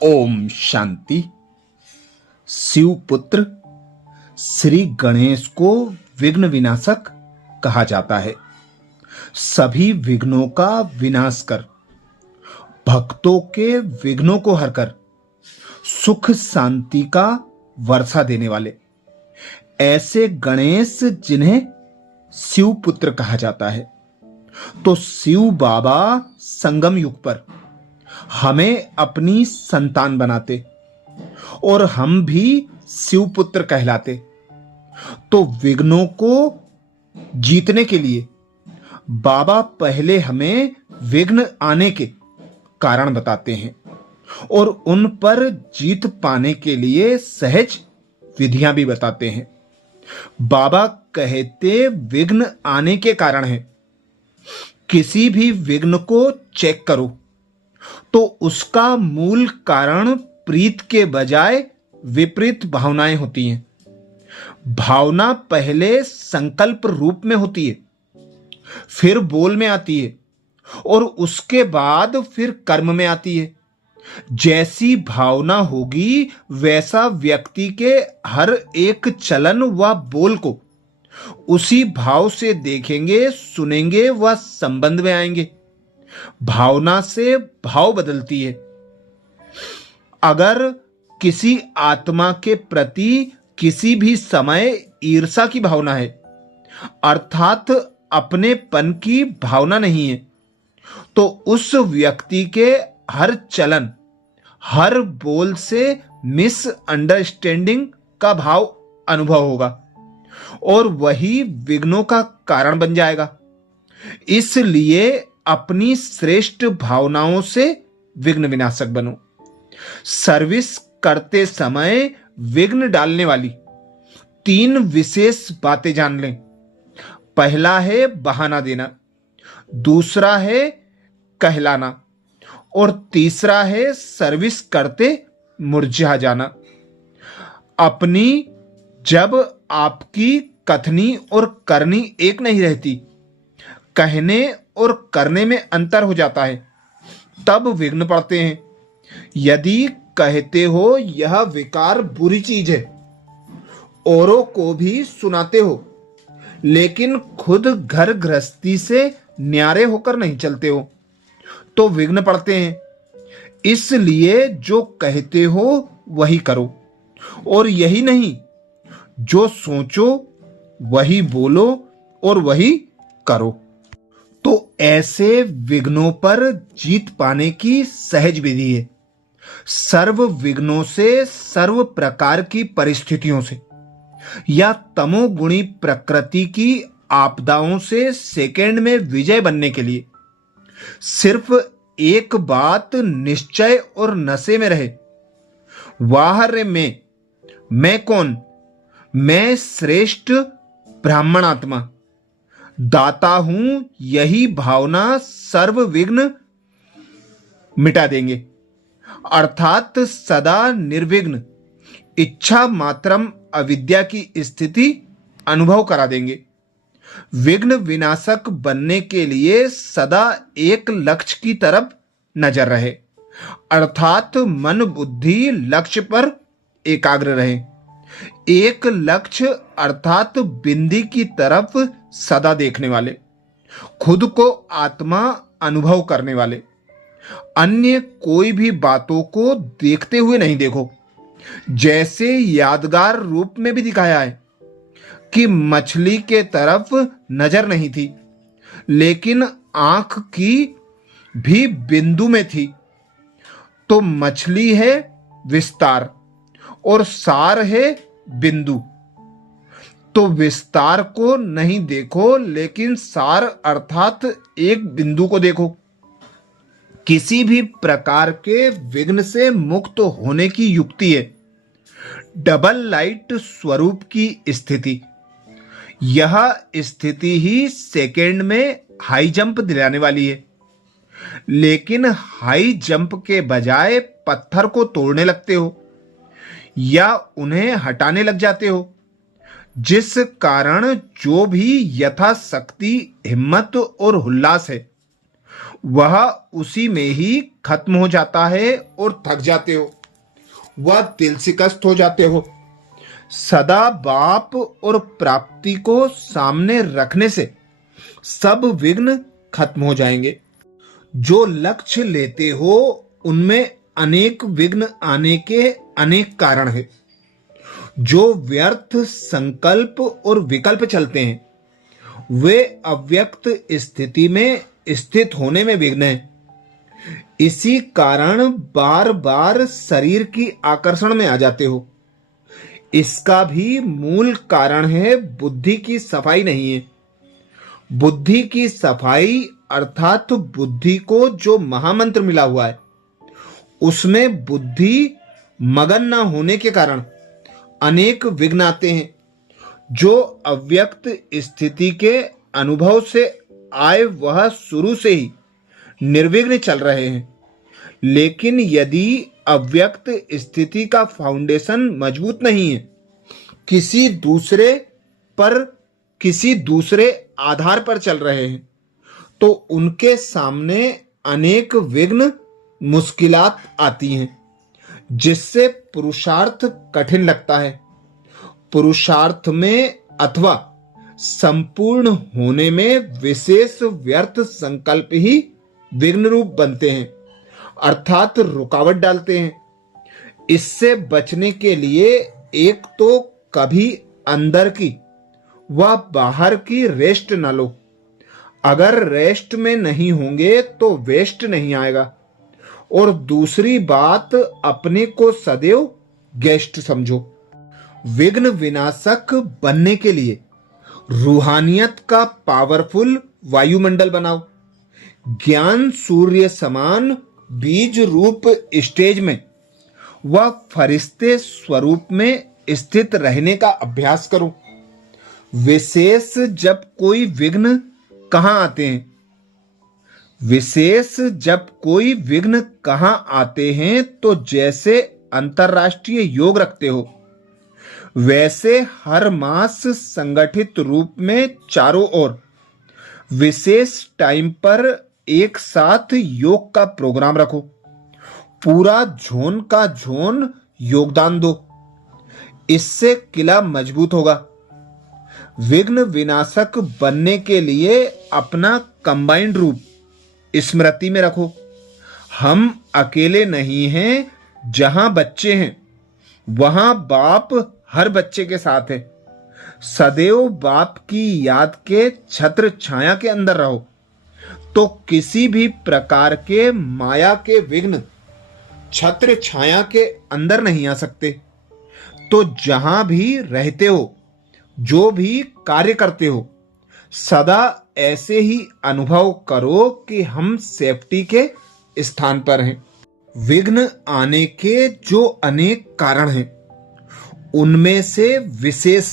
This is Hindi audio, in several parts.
ओम शांति। शिवपुत्र श्री गणेश को विघ्न विनाशक कहा जाता है। सभी विघ्नों का विनाश कर, भक्तों के विघ्नों को हर कर, सुख शांति का वर्षा देने वाले ऐसे गणेश जिन्हें शिवपुत्र कहा जाता है। तो शिव बाबा संगम युग पर हमें अपनी संतान बनाते और हम भी शिवपुत्र कहलाते। तो विघ्नों को जीतने के लिए बाबा पहले हमें विघ्न आने के कारण बताते हैं और उन पर जीत पाने के लिए सहज विधियां भी बताते हैं। बाबा कहते विघ्न आने के कारण है। किसी भी विघ्न को चेक करो तो उसका मूल कारण प्रीत के बजाय विपरीत भावनाएं होती हैं। भावना पहले संकल्प रूप में होती है, फिर बोल में आती है और उसके बाद फिर कर्म में आती है। जैसी भावना होगी वैसा व्यक्ति के हर एक चलन व बोल को उसी भाव से देखेंगे, सुनेंगे व संबंध में आएंगे। भावना से भाव बदलती है। अगर किसी आत्मा के प्रति किसी भी समय ईर्ष्या की भावना है, अर्थात अपनेपन की भावना नहीं है, तो उस व्यक्ति के हर चलन, हर बोल से मिसअंडरस्टैंडिंग का भाव अनुभव होगा और वही विघ्नों का कारण बन जाएगा। इसलिए अपनी श्रेष्ठ भावनाओं से विघ्न विनाशक बनो। सर्विस करते समय विघ्न डालने वाली 3 विशेष बातें जान लें। पहला है बहाना देना, दूसरा है कहलाना और तीसरा है सर्विस करते मुरझा जाना। अपनी जब आपकी कथनी और करनी एक नहीं रहती, कहने और करने में अंतर हो जाता है, तब विघ्न पड़ते हैं। यदि कहते हो यह विकार बुरी चीज है, औरों को भी सुनाते हो, लेकिन खुद घर गृहस्थी से न्यारे होकर नहीं चलते हो, तो विघ्न पड़ते हैं। इसलिए जो कहते हो वही करो और यही नहीं, जो सोचो वही बोलो और वही करो। तो ऐसे विघ्नों पर जीत पाने की सहज विधि है। सर्व विघ्नों से, सर्व प्रकार की परिस्थितियों से या तमोगुणी प्रकृति की आपदाओं से सेकंड में विजय बनने के लिए सिर्फ एक बात निश्चय और नशे में रहे। वाह रे मैं कौन? मैं श्रेष्ठ ब्राह्मण आत्मा दाता हूं। यही भावना सर्व विघ्न मिटा देंगे, अर्थात सदा निर्विघ्न इच्छा मात्रम अविद्या की स्थिति अनुभव करा देंगे। विघ्न विनाशक बनने के लिए सदा एक लक्ष्य की तरफ नजर रहे, अर्थात मन बुद्धि लक्ष्य पर एकाग्र रहे। एक लक्ष्य अर्थात बिंदी की तरफ सदा देखने वाले, खुद को आत्मा अनुभव करने वाले। अन्य कोई भी बातों को देखते हुए नहीं देखो। जैसे यादगार रूप में भी दिखाया है कि मछली के तरफ नजर नहीं थी, लेकिन आंख की भी बिंदु में थी। तो मछली है विस्तार और सार है बिंदु। तो विस्तार को नहीं देखो, लेकिन सार अर्थात एक बिंदु को देखो। किसी भी प्रकार के विघ्न से मुक्त होने की युक्ति है डबल लाइट स्वरूप की स्थिति। यह स्थिति ही सेकेंड में हाई जंप दिलाने वाली है। लेकिन हाई जंप के बजाय पत्थर को तोड़ने लगते हो या उन्हें हटाने लग जाते हो, जिस कारण जो भी यथाशक्ति हिम्मत और उल्लास है वह उसी में ही खत्म हो जाता है और थक जाते हो, वह दिल शिकस्त हो जाते हो। सदा बाप और प्राप्ति को सामने रखने से सब विघ्न खत्म हो जाएंगे। जो लक्ष्य लेते हो उनमें अनेक विघ्न आने के अनेक कारण है। जो व्यर्थ संकल्प और विकल्प चलते हैं वे अव्यक्त स्थिति में स्थित होने में विघ्न है। इसी कारण बार बार शरीर की आकर्षण में आ जाते हो। इसका भी मूल कारण है बुद्धि की सफाई नहीं है। बुद्धि की सफाई अर्थात बुद्धि को जो महामंत्र मिला हुआ है उसमें बुद्धि मगन न होने के कारण अनेक विघ्न आते हैं, जो अव्यक्त स्थिति के अनुभव से आए वह शुरू से ही निर्विघ्न चल रहे हैं। लेकिन यदि अव्यक्त स्थिति का फाउंडेशन मजबूत नहीं है, किसी दूसरे आधार पर चल रहे हैं, तो उनके सामने अनेक विघ्न मुश्किलात आती हैं, जिससे पुरुषार्थ कठिन लगता है। पुरुषार्थ में अथवा संपूर्ण होने में विशेष व्यर्थ संकल्प ही विघ्न रूप बनते हैं, अर्थात रुकावट डालते हैं। इससे बचने के लिए एक तो कभी अंदर की व बाहर की रेस्ट न लो। अगर रेस्ट में नहीं होंगे तो वेस्ट नहीं आएगा। और दूसरी बात, अपने को सदैव गेस्ट समझो। विघ्न विनाशक बनने के लिए रूहानियत का पावरफुल वायुमंडल बनाओ। ज्ञान सूर्य समान बीज रूप स्टेज में व फरिश्ते स्वरूप में स्थित रहने का अभ्यास करो। विशेष जब कोई विघ्न कहां आते हैं तो जैसे अंतरराष्ट्रीय योग रखते हो वैसे हर मास संगठित रूप में चारों ओर विशेष टाइम पर एक साथ योग का प्रोग्राम रखो। पूरा झोन का झोन योगदान दो। इससे किला मजबूत होगा। विघ्न विनाशक बनने के लिए अपना कंबाइंड रूप स्मृति में रखो। हम अकेले नहीं हैं। जहां बच्चे हैं वहां बाप हर बच्चे के साथ है। सदैव बाप की याद के छत्र छाया के अंदर रहो, तो किसी भी प्रकार के माया के विघ्न छत्र छाया के अंदर नहीं आ सकते। तो जहां भी रहते हो, जो भी कार्य करते हो, सदा ऐसे ही अनुभव करो कि हम सेफ्टी के स्थान पर हैं। विघ्न आने के जो अनेक कारण हैं उनमें से विशेष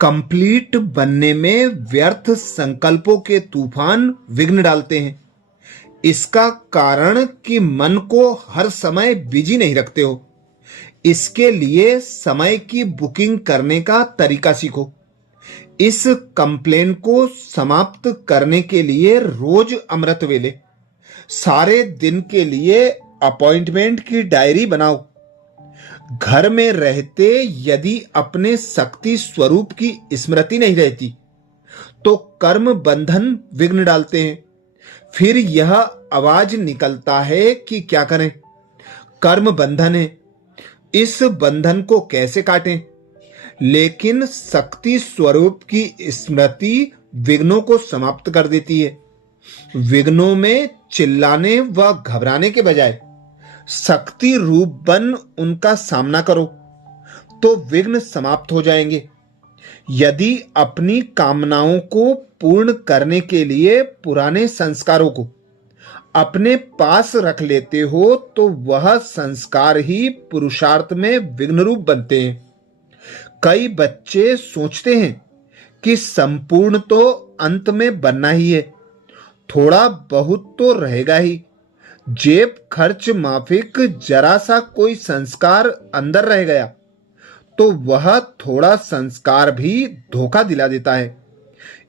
कंप्लीट बनने में व्यर्थ संकल्पों के तूफान विघ्न डालते हैं। इसका कारण कि मन को हर समय बिजी नहीं रखते हो। इसके लिए समय की बुकिंग करने का तरीका सीखो। इस कंप्लेन को समाप्त करने के लिए रोज अमृत वेले सारे दिन के लिए अपॉइंटमेंट की डायरी बनाओ। घर में रहते यदि अपने शक्ति स्वरूप की स्मृति नहीं रहती तो कर्म बंधन विघ्न डालते हैं। फिर यह आवाज निकलता है कि क्या करें, कर्म बंधन है, इस बंधन को कैसे काटें। लेकिन शक्ति स्वरूप की स्मृति विघ्नों को समाप्त कर देती है। विघ्नों में चिल्लाने व घबराने के बजाय शक्ति रूप बन उनका सामना करो, तो विघ्न समाप्त हो जाएंगे। यदि अपनी कामनाओं को पूर्ण करने के लिए पुराने संस्कारों को अपने पास रख लेते हो तो वह संस्कार ही पुरुषार्थ में विघ्न रूप बनते हैं। कई बच्चे सोचते हैं कि संपूर्ण तो अंत में बनना ही है, थोड़ा बहुत तो रहेगा ही। जेब खर्च माफिक जरा सा कोई संस्कार अंदर रह गया तो वह थोड़ा संस्कार भी धोखा दिला देता है।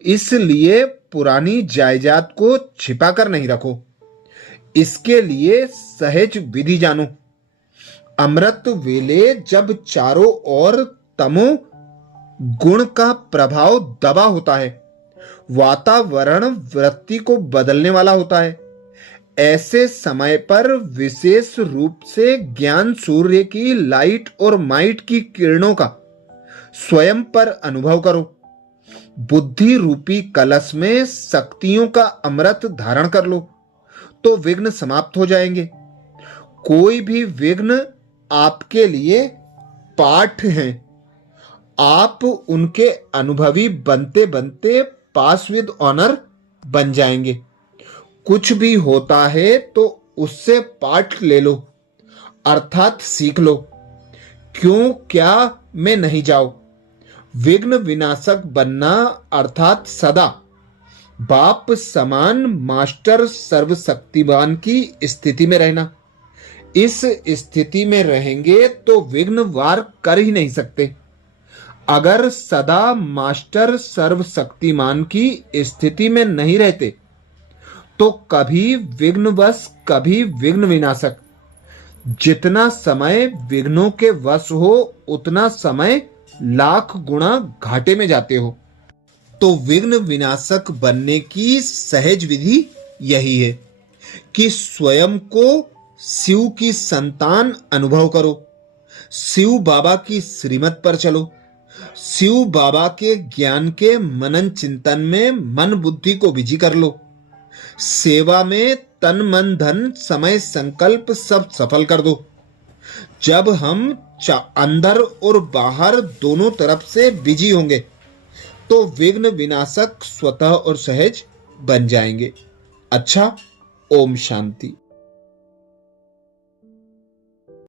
इसलिए पुरानी जायदाद को छिपा कर नहीं रखो। इसके लिए सहज विधि जानो। अमृत वेले जब चारों ओर तमो गुण का प्रभाव दबा होता है, वातावरण वृत्ति को बदलने वाला होता है, ऐसे समय पर विशेष रूप से ज्ञान सूर्य की लाइट और माइट की किरणों का स्वयं पर अनुभव करो। बुद्धि रूपी कलश में शक्तियों का अमृत धारण कर लो तो विघ्न समाप्त हो जाएंगे। कोई भी विघ्न आपके लिए पाठ हैं। आप उनके अनुभवी बनते बनते पास विद ऑनर बन जाएंगे। कुछ भी होता है तो उससे पाठ ले लो, अर्थात सीख लो। क्यों क्या में नहीं जाओ। विघ्न विनाशक बनना अर्थात सदा बाप समान मास्टर सर्वशक्तिमान की स्थिति में रहना। इस स्थिति में रहेंगे तो विघ्न वार कर ही नहीं सकते। अगर सदा मास्टर सर्वशक्तिमान की स्थिति में नहीं रहते तो कभी विघ्नवश कभी विघ्न विनाशक। जितना समय विघ्नों के वश हो उतना समय लाख गुना घाटे में जाते हो। तो विघ्न विनाशक बनने की सहज विधि यही है कि स्वयं को शिव की संतान अनुभव करो। शिव बाबा की श्रीमत पर चलो। शिव बाबा के ज्ञान के मनन चिंतन में मन बुद्धि को बिजी कर लो। सेवा में तन मन धन समय संकल्प सब सफल कर दो। जब हम अंदर और बाहर दोनों तरफ से बिजी होंगे तो विघ्न विनाशक स्वतः और सहज बन जाएंगे। अच्छा, ओम शांति।